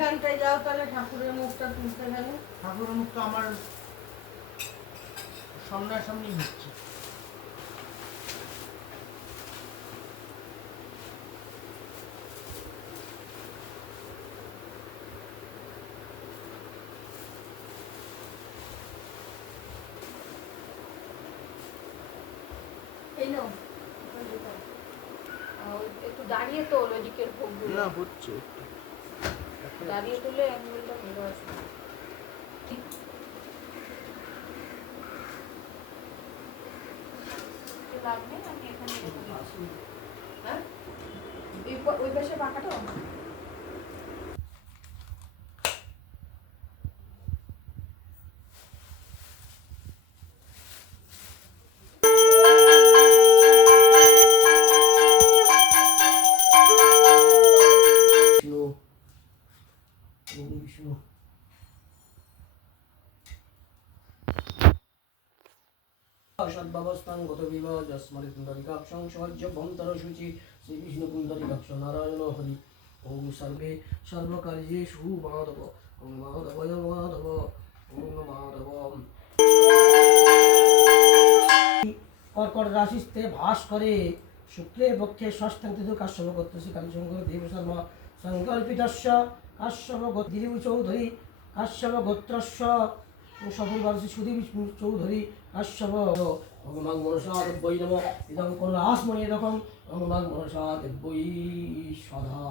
ওইখানটায় যাও তাহলে, ঠাকুরের মুখটা তুলতে গেলে। ঠাকুরের মুখটা আমার সামনাসামনি হচ্ছে। এই নাও, একটু দাঁড়িয়ে তোল ওইদিকের ভোগগুলো। না হচ্ছে দাঁড়িয়ে তুলে অ্যাঙ্গেলটা ভালো আসবে। লাগবে আমি এখানে রেখে দিচ্ছি। হ্যাঁ, ওই পাশে পাকাটা বিষ্ণু। সদ্ভাবস্থান গত বিবাহ যস্মরি পুণ্ডরিকাক্ষং সহজ্য বন্তর শুচি শ্রী বিষ্ণু পুণ্ডরিকাক্ষ নারায়ণ হরি ওম সর্বে সর্বকার্যেষু মাধব ওম মাধবয় মাধব ওম মাধব। কর্কট রাশিতে ভাস করে শুক্লের পক্ষে ষষ্ঠান্তিত কাশ্যপ গোত্র শ্রী কালীশঙ্কর দেব শর্মা সংকল্পিতস্য কাশ্যপ গিরিউ চৌধুরী কাশ্যপ গোত্রস্য সফল বারসী সুদীপ চৌধুরী কাশ্যপ ভগবান মনসা দেব্যই নম ইদং কোন রাসমণি এরকম ভগবান মনসা দেব্যই সদা।